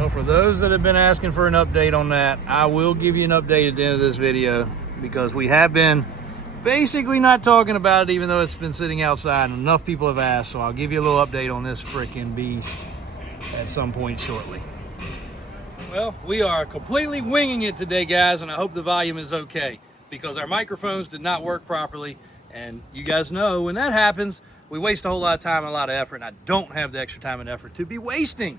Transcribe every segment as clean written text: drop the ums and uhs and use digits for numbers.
Well, for those that have been asking for an update on that, I will give you an update at the end of this video, because we have been basically not talking about it, even though it's been sitting outside and enough people have asked. So I'll give you a little update on this freaking beast at some point shortly. Well, we are completely winging it today, guys, and I hope the volume is okay, because our microphones did not work properly. And you guys know when that happens, we waste a whole lot of time and a lot of effort, and I don't have the extra time and effort to be wasting.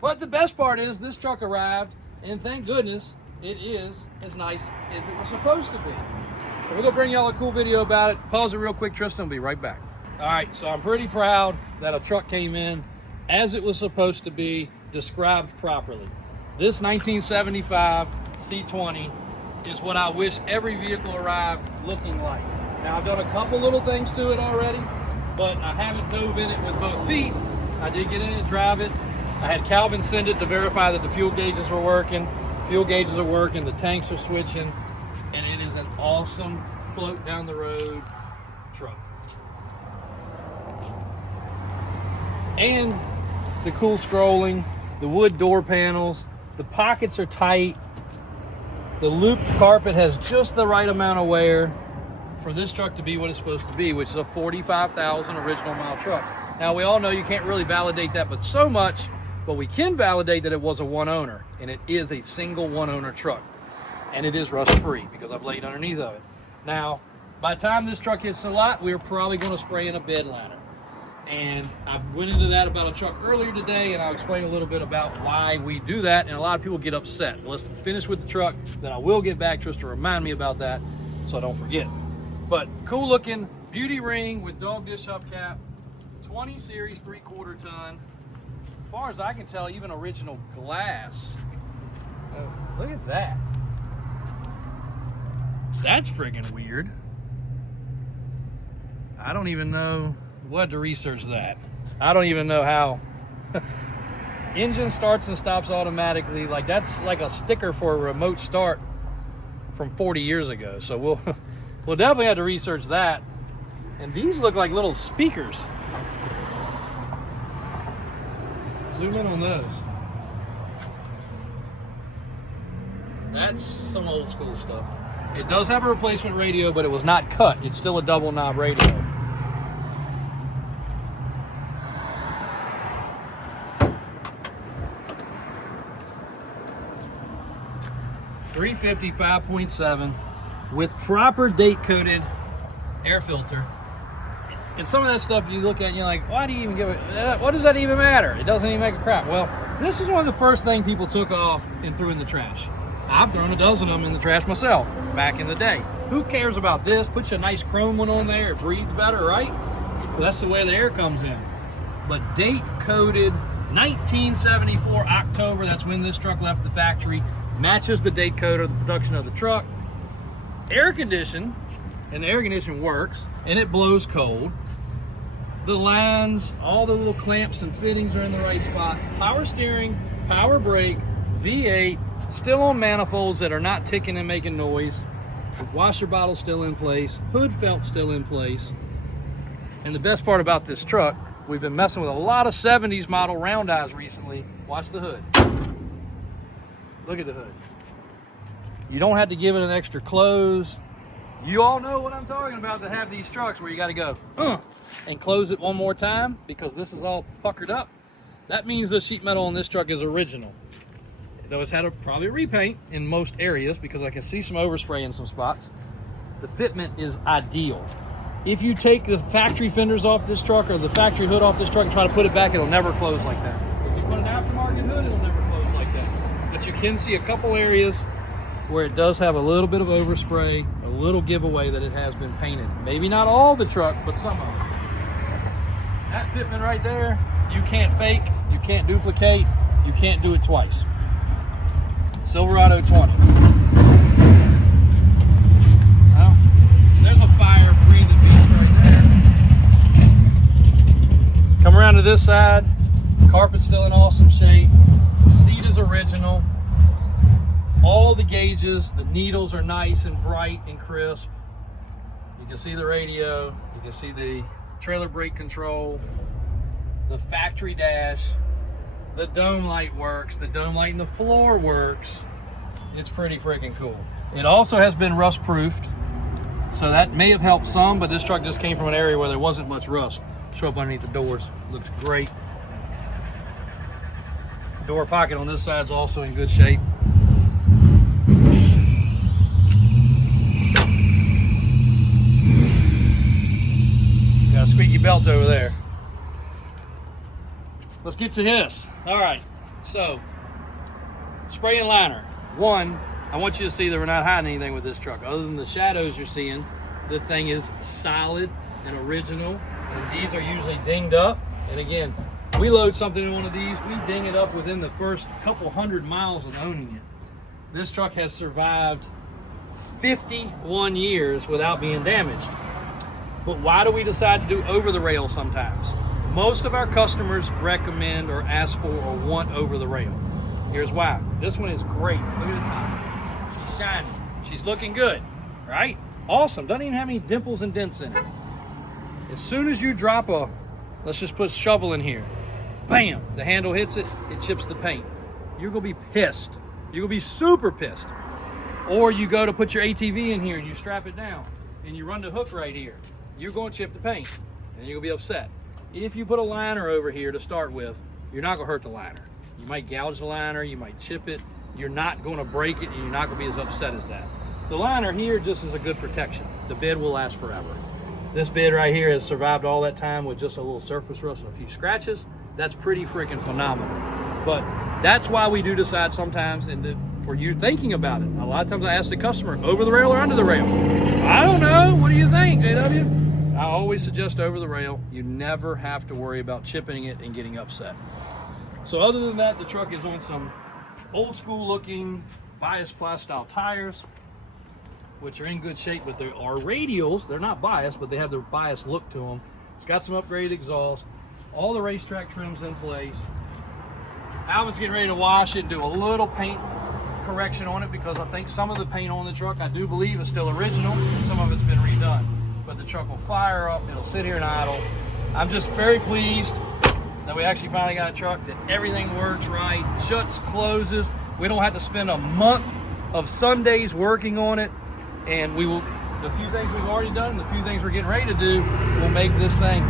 But the best part is this truck arrived, and thank goodness it is as nice as it was supposed to be. So we're gonna bring y'all a cool video about it. Pause it real quick, Tristan, we'll be right back. All right, so I'm pretty proud that a truck came in as it was supposed to be, described properly. This 1975 C20 is what I wish every vehicle arrived looking like. Now, I've done a couple little things to it already, but I haven't dove in it with both feet. I did get in it, drive it. I had Calvin send it to verify that the fuel gauges were working. Fuel gauges are working, the tanks are switching, and it is an awesome float down the road truck. And the cool scrolling, the wood door panels, the pockets are tight, the looped carpet has just the right amount of wear for this truck to be what it's supposed to be, which is a 45,000 original mile truck. Now, we all know you can't really validate that but so much, but we can validate that it was a one owner, and it is a single one owner truck, and it is rust free because I've laid underneath of it. Now, by the time this truck hits the lot, we're probably going to spray in a bedliner, and I went into that about a truck earlier today, and I'll explain a little bit about why we do that. And a lot of people get upset. Let's finish with the truck, then I will get back just to remind me about that so I don't forget. But cool looking beauty ring with dog dish hubcap, 20 series 3/4 ton. As far as I can tell, even original glass. Oh, look at that. That's friggin' weird. I don't even know what to research that. I don't even know how. Engine starts and stops automatically. Like, that's like a sticker for a remote start from 40 years ago. So we'll definitely have to research that. And these look like little speakers. Zoom in on those. That's some old school stuff. It does have a replacement radio, but it was not cut. It's still a double knob radio. .350 5.7 with proper date coated air filter. And some of that stuff you look at and you're like, why do you even give it? What does that even matter? It doesn't even make a crap. Well, this is one of the first things people took off and threw in the trash. I've thrown a dozen of them in the trash myself back in the day. Who cares about this? Put you a nice chrome one on there. It breathes better, right? So that's the way the air comes in. But date coated 1974 October, that's when this truck left the factory, matches the date code of the production of the truck. Air conditioned, and the air condition works, and it blows cold. The lines, all the little clamps and fittings are in the right spot. Power steering, power brake, V8, still on manifolds that are not ticking and making noise. The washer bottle still in place, hood felt still in place. And the best part about this truck, we've been messing with a lot of 70s model round eyes recently. Watch the hood. Look at the hood. You don't have to give it an extra close. You all know what I'm talking about that have these trucks where you got to go and close it one more time because this is all puckered up. That means the sheet metal on this truck is original. Though it's had probably a repaint in most areas because I can see some overspray in some spots. The fitment is ideal. If you take the factory fenders off this truck or the factory hood off this truck and try to put it back, it'll never close like that. If you put an aftermarket hood, it'll never close like that. But you can see a couple areas where it does have a little bit of overspray, a little giveaway that it has been painted. Maybe not all the truck, but some of it. That fitment right there, you can't fake, you can't duplicate, you can't do it twice. Silverado 20. Well, there's a fire breathing beast right there. Come around to this side, carpet's still in awesome shape, seat is original. All the gauges, the needles are nice and bright and crisp. You can see the radio, you can see the trailer brake control, the factory dash, The dome light works. The dome light in the floor works. It's pretty freaking cool. It also has been rust proofed, so that may have helped some, but this truck just came from an area where there wasn't much rust. Show up underneath the doors. Looks great. Door pocket on this side is also in good shape. Got a squeaky belt over there. Let's get to this. All right, so spray and liner. One, I want you to see that we're not hiding anything with this truck. Other than the shadows you're seeing, the thing is solid and original, and these are usually dinged up. And again, we load something in one of these, we ding it up within the first couple hundred miles of owning it. This truck has survived 51 years without being damaged. But why do we decide to do over the rail sometimes? Most of our customers recommend or ask for or want over the rail. Here's why. This one is great. Look at the top. She's shining. She's looking good, right? Awesome. Doesn't even have any dimples and dents in it. As soon as you drop a, let's just put a shovel in here, bam, the handle hits it, it chips the paint. You're gonna be pissed. You're gonna be super pissed. Or you go to put your ATV in here and you strap it down and you run the hook right here. You're gonna chip the paint and you're gonna be upset. If you put a liner over here to start with, you're not gonna hurt the liner. You might gouge the liner, you might chip it, you're not gonna break it, and you're not gonna be as upset as that. The liner here just is a good protection. The bed will last forever. This bed right here has survived all that time with just a little surface rust and a few scratches. That's pretty freaking phenomenal. But that's why we do decide sometimes, and for you thinking about it, a lot of times I ask the customer, over the rail or under the rail? I don't know, what do you think, JW? I always suggest over the rail. You never have to worry about chipping it and getting upset. So other than that, the truck is on some old school looking bias ply style tires, which are in good shape, but there are radials. They're not biased, but they have the bias look to them. It's got some upgraded exhaust, all the racetrack trims in place. Alvin's getting ready to wash it and do a little paint correction on it, because I think some of the paint on the truck, I do believe, is still original, and some of it's been redone. But the truck will fire up, it'll sit here and idle. I'm just very pleased that we actually finally got a truck that everything works right, shuts, closes. We don't have to spend a month of Sundays working on it. And we will, the few things we've already done, the few things we're getting ready to do, will make this thing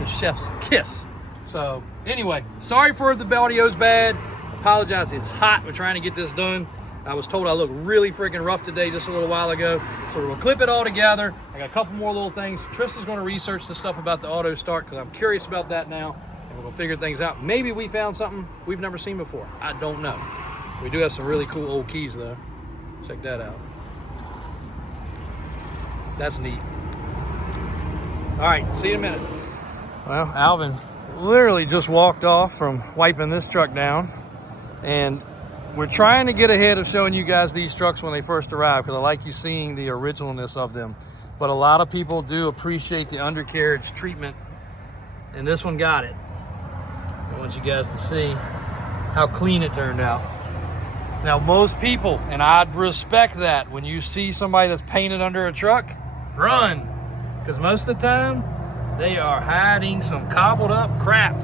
the chef's kiss. So anyway, sorry for if the audio's bad. Apologize, it's hot. We're trying to get this done. I was told I looked really freaking rough today just a little while ago. So we're gonna clip it all together. I got a couple more little things. Tristan's gonna research the stuff about the auto start, because I'm curious about that now. And we're gonna figure things out. Maybe we found something we've never seen before. I don't know. We do have some really cool old keys though. Check that out. That's neat. All right, see you in a minute. Well, Alvin literally just walked off from wiping this truck down, and we're trying to get ahead of showing you guys these trucks when they first arrive, because I like you seeing the originalness of them. But a lot of people do appreciate the undercarriage treatment, and this one got it. I want you guys to see how clean it turned out. Now, most people, and I'd respect that, when you see somebody that's painted under a truck, run, because most of the time they are hiding some cobbled up crap.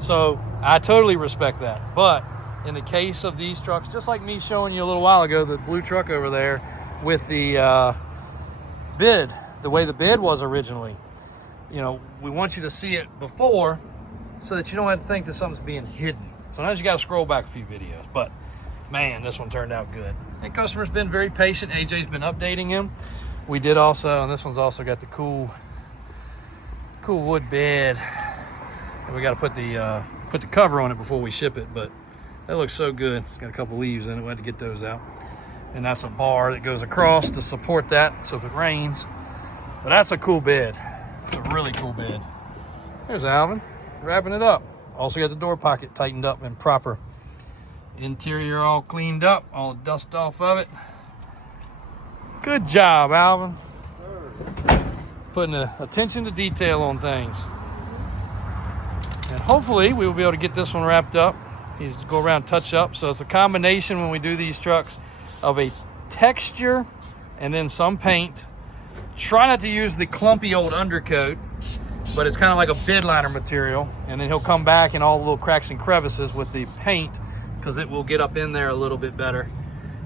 So I totally respect that. But in the case of these trucks, just like me showing you a little while ago, the blue truck over there with the bed, the way the bed was originally, you know, we want you to see it before so that you don't have to think that something's being hidden. Sometimes you got to scroll back a few videos, but man, this one turned out good. And customer's been very patient. AJ's been updating him. We did also, and this one's also got the cool wood bed. And we got to put the cover on it before we ship it, but that looks so good. It's got a couple leaves in it. We had to get those out. And that's a bar that goes across to support that, so if it rains. But that's a cool bed. It's a really cool bed. There's Alvin, wrapping it up. Also got the door pocket tightened up and proper. Interior all cleaned up, all the dust off of it. Good job, Alvin. Yes, sir. Yes, sir. Putting attention to detail on things. And hopefully we will be able to get this one wrapped up. He's go around touch up. So it's a combination when we do these trucks of a texture and then some paint. Try not to use the clumpy old undercoat, but it's kind of like a bedliner material. And then he'll come back in all the little cracks and crevices with the paint, because it will get up in there a little bit better.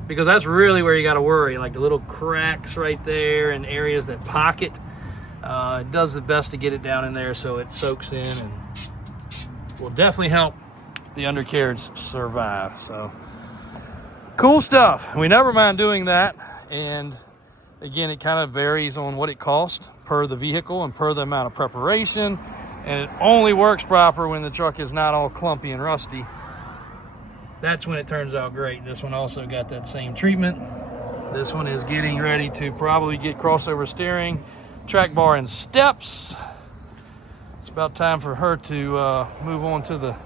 Because that's really where you got to worry, like the little cracks right there and areas that pocket. It does the best to get it down in there so it soaks in, and will definitely help the undercarriage survive. So cool stuff. We never mind doing that. And again, it kind of varies on what it costs per the vehicle and per the amount of preparation. And it only works proper when the truck is not all clumpy and rusty. That's when it turns out great. This one also got that same treatment. This one is getting ready to probably get crossover steering, track bar, and steps. It's about time for her to move on to the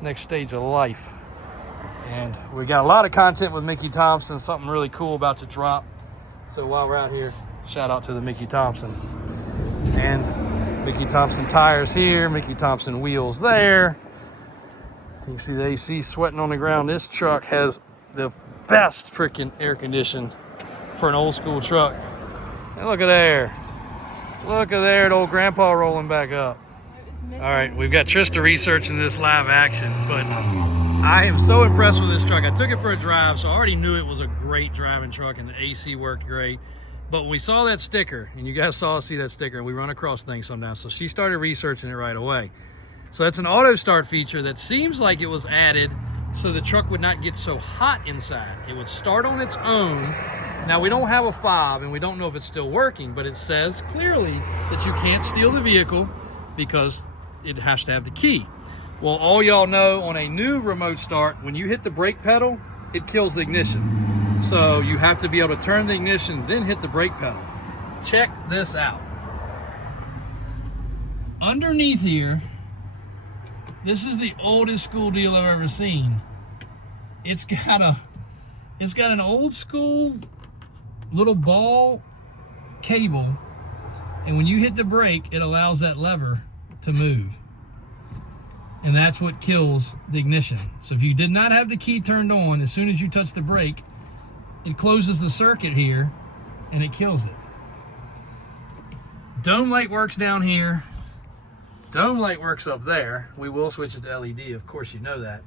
next stage of life. And we got a lot of content with Mickey Thompson, something really cool about to drop. So while we're out here, shout out to the Mickey Thompson. And Mickey Thompson tires here, Mickey Thompson wheels there. You can see the AC sweating on the ground. This truck has the best freaking air condition for an old school truck. And look at there. Look at there, the old grandpa rolling back up. All right, we've got Trista researching this live action, but I am so impressed with this truck. I took it for a drive, so I already knew it was a great driving truck and the AC worked great. But when we saw that sticker, and you guys saw us see that sticker, and we run across things sometimes, so she started researching it right away. So that's an auto start feature that seems like it was added so the truck would not get so hot inside. It would start on its own. Now, we don't have a fob, and we don't know if it's still working, but it says clearly that you can't steal the vehicle because it has to have the key. Well, all y'all know, on a new remote start, when you hit the brake pedal, it kills the ignition. So you have to be able to turn the ignition, then hit the brake pedal. Check this out. Underneath here, this is the oldest school deal I've ever seen. It's got an old school little ball cable, and when you hit the brake, it allows that lever to move. And that's what kills the ignition. So if you did not have the key turned on, as soon as you touch the brake, it closes the circuit here and it kills it. Dome light works down here. Dome light works up there. We will switch it to LED, of course you know that.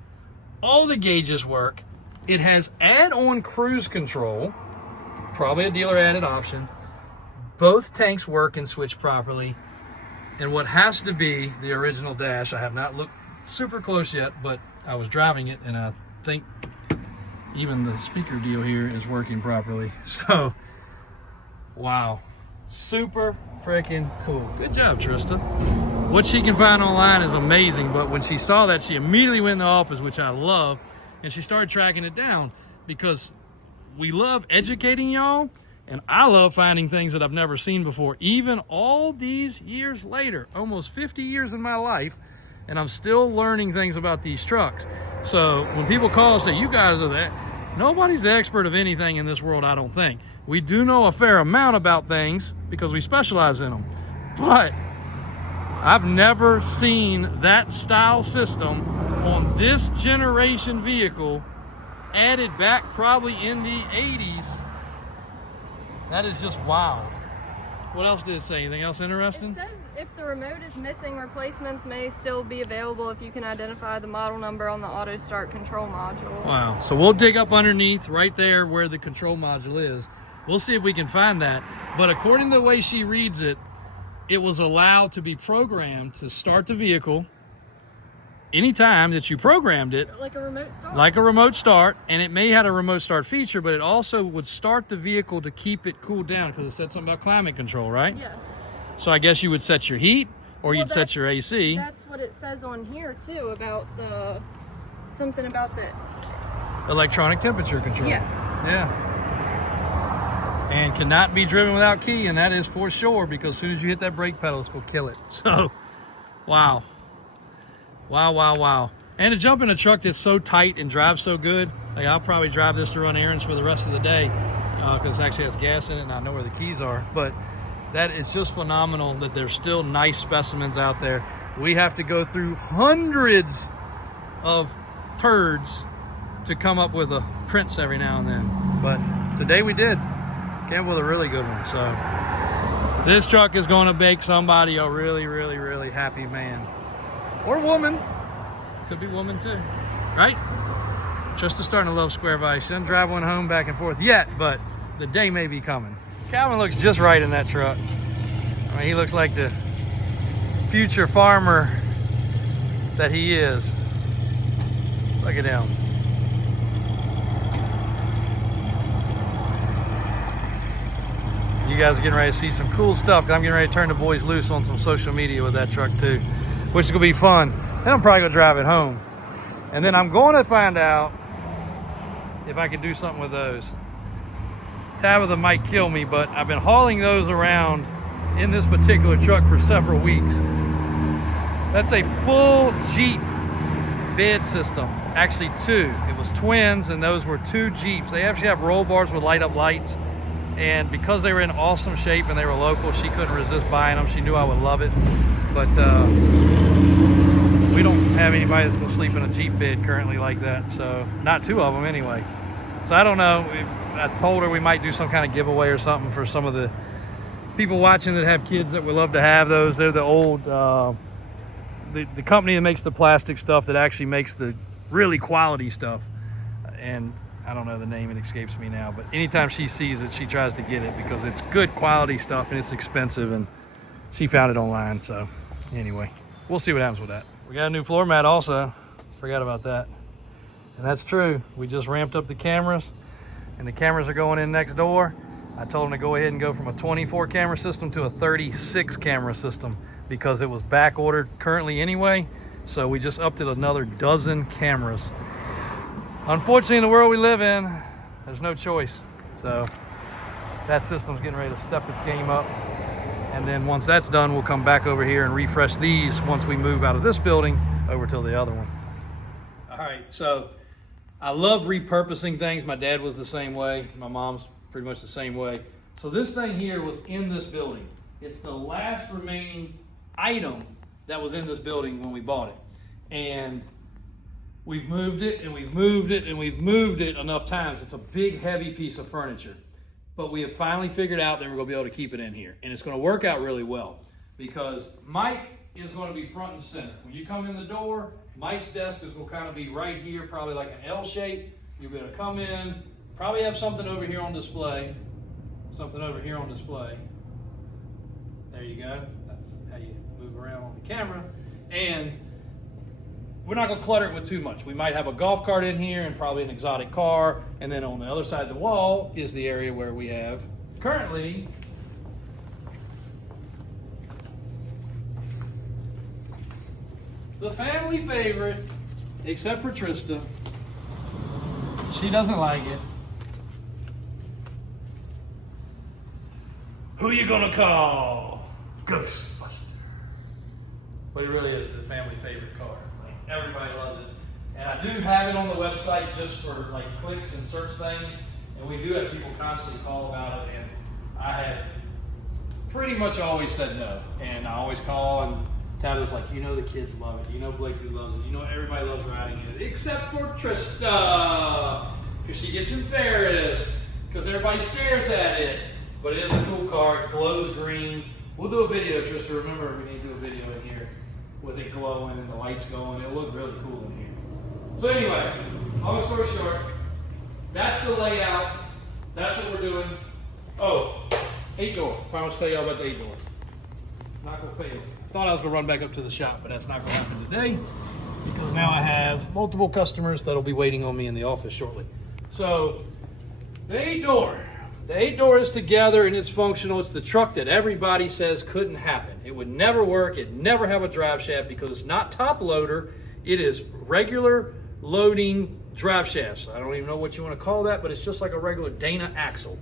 All the gauges work. It has add-on cruise control, probably a dealer added option. Both tanks work and switch properly. And what has to be the original dash, I have not looked super close yet, but I was driving it and I think even the speaker deal here is working properly. So, wow. Super freaking cool. Good job, Trista. What she can find online is amazing, but when she saw that, she immediately went in the office, which I love, and she started tracking it down because we love educating y'all, and I love finding things that I've never seen before, even all these years later, almost 50 years in my life, and I'm still learning things about these trucks. So when people call and say, you guys are that, nobody's the expert of anything in this world, I don't think. We do know a fair amount about things because we specialize in them, but I've never seen that style system on this generation vehicle added back probably in the 80s. That is just wow. What else did it say? Anything else interesting? It says if the remote is missing, replacements may still be available if you can identify the model number on the auto start control module. Wow. So we'll dig up underneath right there where the control module is. We'll see if we can find that. But according to the way she reads it, it was allowed to be programmed to start the vehicle anytime that you programmed it. Like a remote start? Like a remote start, and it may have a remote start feature, but it also would start the vehicle to keep it cooled down because it said something about climate control, right? Yes. So I guess you would set your heat or you'd set your AC. That's what it says on here too about the, something about the electronic temperature control. Yes. Yeah. And cannot be driven without key, and that is for sure, because as soon as you hit that brake pedal, it's going to kill it. So, wow. Wow, wow, wow. And to jump in a truck that's so tight and drives so good, like I'll probably drive this to run errands for the rest of the day because it actually has gas in it and I know where the keys are. But that is just phenomenal that there's still nice specimens out there. We have to go through hundreds of turds to come up with a prince every now and then. But today we did. Came up with a really good one. So This truck is going to make somebody a really, really, really happy man. Or woman. Could be woman too, right? Trista's starting to love Squarebody. She doesn't drive one home back and forth yet, but the day may be coming. Calvin looks just right in that truck. I mean, he looks like the future farmer that he is. Look at him. You guys are getting ready to see some cool stuff. I'm getting ready to turn the boys loose on some social media with that truck too, which is gonna be fun. Then I'm probably gonna drive it home. And then I'm going to find out if I can do something with those. Tabitha might kill me, but I've been hauling those around in this particular truck for several weeks. That's a full Jeep bed system, actually two. It was twins, and those were two Jeeps. They actually have roll bars with light up lights, and because they were in awesome shape and they were local, she couldn't resist buying them. She knew I would love it, but we don't have anybody that's gonna sleep in a Jeep bed currently like that, so not two of them anyway. So I don't know. I told her we might do some kind of giveaway or something for some of the people watching that have kids that would love to have those. They're the old, the company that makes the plastic stuff that actually makes the really quality stuff. And I don't know the name, it escapes me now, but anytime she sees it, she tries to get it because it's good quality stuff and it's expensive, and she found it online. So anyway, we'll see what happens with that. We got a new floor mat also. Forgot about that. And that's true. We just ramped up the cameras, and the cameras are going in next door. I told them to go ahead and go from a 24 camera system to a 36 camera system because it was back ordered currently anyway. So we just upped it another dozen cameras. Unfortunately, in the world we live in, there's no choice. So that system's getting ready to step its game up. And then once that's done, we'll come back over here and refresh these once we move out of this building over to the other one. All right, so I love repurposing things. My dad was the same way. My mom's pretty much the same way. So this thing here was in this building. It's the last remaining item that was in this building when we bought it. And we've moved it and we've moved it and we've moved it enough times. It's a big, heavy piece of furniture. But we have finally figured out that we're gonna be able to keep it in here. And it's gonna work out really well because Mike is gonna be front and center. When you come in the door, Mike's desk is gonna kind of be right here, probably like an L shape. You'll be able to come in, probably have something over here on display. Something over here on display. There you go. That's how you move around on the camera. And we're not gonna clutter it with too much. We might have a golf cart in here and probably an exotic car. And then on the other side of the wall is the area where we have currently the family favorite, except for Trista. She doesn't like it. Who you gonna call? Ghostbuster. But it really is the family favorite car. Like, everybody loves it. And I do have it on the website just for like clicks and search things. And we do have people constantly call about it. And I have pretty much always said no. And I always call, and Tabitha's like, you know the kids love it. You know Blakely loves it. You know everybody loves riding it. Except for Trista. Because she gets embarrassed. Because everybody stares at it. But it is a cool car. It glows green. We'll do a video, Trista. Remember, we need to do a video in here with it glowing and the lights going. It'll look really cool in here. So anyway, long story short, that's the layout. That's what we're doing. Oh, 8-door. Promise to tell y'all about the 8-door. Not gonna fail. I thought I was gonna run back up to the shop, but that's not gonna happen today because now I have multiple customers that'll be waiting on me in the office shortly. So the 8-door. The 8-door is together and it's functional. It's the truck that everybody says couldn't happen. It would never work. It'd never have a drive shaft because it's not top loader. It is regular loading drive shafts. I don't even know what you want to call that, but it's just like a regular Dana axle.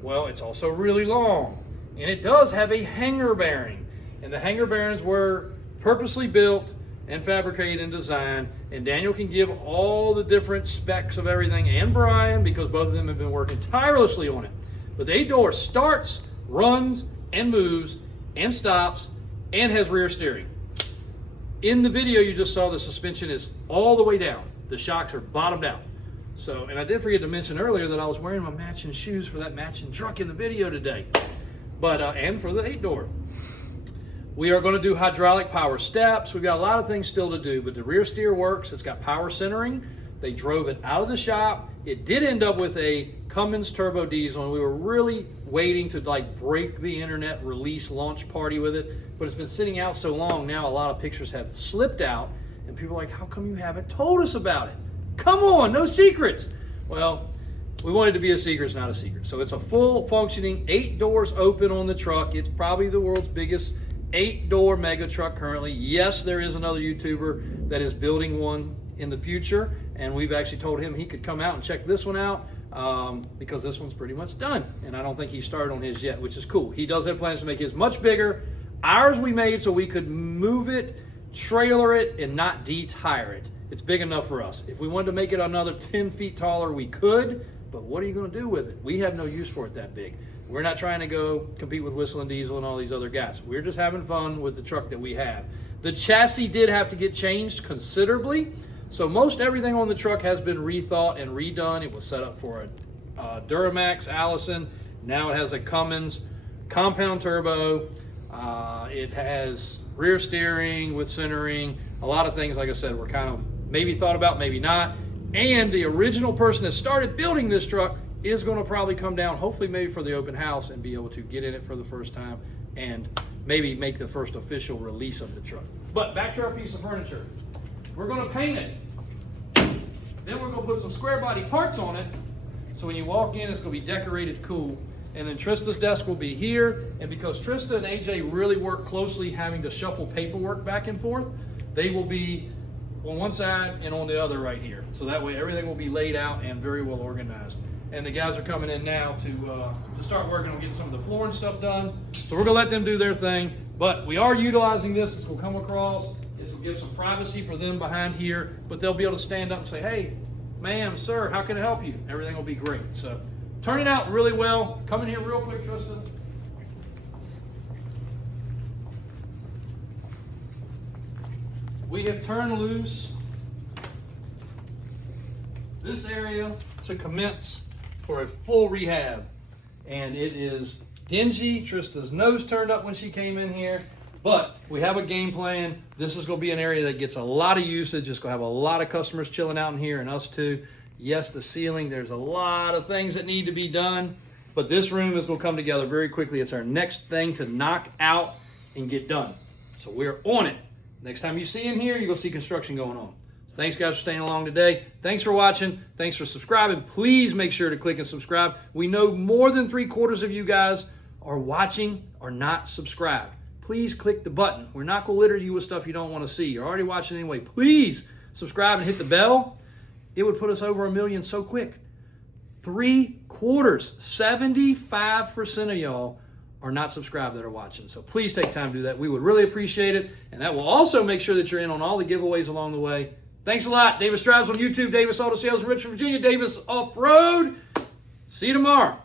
Well, it's also really long, and it does have a hanger bearing. And the hanger bearings were purposely built and fabricated and designed, and Daniel can give all the different specs of everything, and Brian, because both of them have been working tirelessly on it. But the 8-door starts, runs, and moves, and stops, and has rear steering. In the video you just saw, the suspension is all the way down. The shocks are bottomed out. So, and I did forget to mention earlier that I was wearing my matching shoes for that matching truck in the video today. But and for the 8-door. We are going to do hydraulic power steps. We've got a lot of things still to do, but the rear steer works. It's got power centering. They drove it out of the shop. It did end up with a Cummins turbo diesel, and we were really waiting to like break the internet release launch party with it, but it's been sitting out so long now, a lot of pictures have slipped out, and people are like, how come you haven't told us about it? Come on, no secrets. Well, we wanted to be a secret, it's not a secret. So it's a full functioning 8 doors open on the truck. It's probably the world's biggest 8-door mega truck currently. Yes, there is another YouTuber that is building one in the future, and we've actually told him he could come out and check this one out because this one's pretty much done, and I don't think he started on his yet, which is cool. He does have plans to make his much bigger. Ours we made so we could move it, trailer it, and not de-tire it. It's big enough for us. If we wanted to make it another 10 feet taller, we could, but what are you going to do with it? We have no use for it that big. We're not trying to go compete with Whistling Diesel and all these other guys. We're just having fun with the truck that we have. The chassis did have to get changed considerably, so most everything on the truck has been rethought and redone. It was set up for a Duramax Allison. Now it has a Cummins compound turbo. It has rear steering with centering. A lot of things, like I said, were kind of maybe thought about, maybe not. And the original person that started building this truck is going to probably come down, hopefully maybe for the open house, and be able to get in it for the first time and maybe make the first official release of the truck. But back to our piece of furniture. We're going to paint it. Then we're going to put some Squarebody parts on it. So when you walk in, it's going to be decorated cool. And then Trista's desk will be here. And because Trista and AJ really work closely having to shuffle paperwork back and forth, they will be on one side and on the other right here. So that way everything will be laid out and very well organized. And the guys are coming in now to start working on getting some of the flooring stuff done. So we're gonna let them do their thing, but we are utilizing this. This will come across. This will give some privacy for them behind here, but they'll be able to stand up and say, hey, ma'am, sir, how can I help you? Everything will be great. So turning out really well. Come in here real quick, Tristan. We have turned loose this area to commence for a full rehab, and it is dingy. Trista's nose turned up when she came in here, but we have a game plan. This is going to be an area that gets a lot of usage. It's going to have a lot of customers chilling out in here, and us too. Yes, the ceiling, there's a lot of things that need to be done, but this room is going to come together very quickly. It's our next thing to knock out and get done, so we're on it. Next time you see in here, you're going to see construction going on. Thanks, guys, for staying along today. Thanks for watching. Thanks for subscribing. Please make sure to click and subscribe. We know more than 3/4 of you guys are watching or not subscribed. Please click the button. We're not going to litter you with stuff you don't want to see. You're already watching anyway. Please subscribe and hit the bell. It would put us over 1 million so quick. 3/4, 75% of y'all are not subscribed that are watching. So please take time to do that. We would really appreciate it. And that will also make sure that you're in on all the giveaways along the way. Thanks a lot. Davis Drives on YouTube, Davis Auto Sales in Richmond, Virginia, Davis Off-Road. See you tomorrow.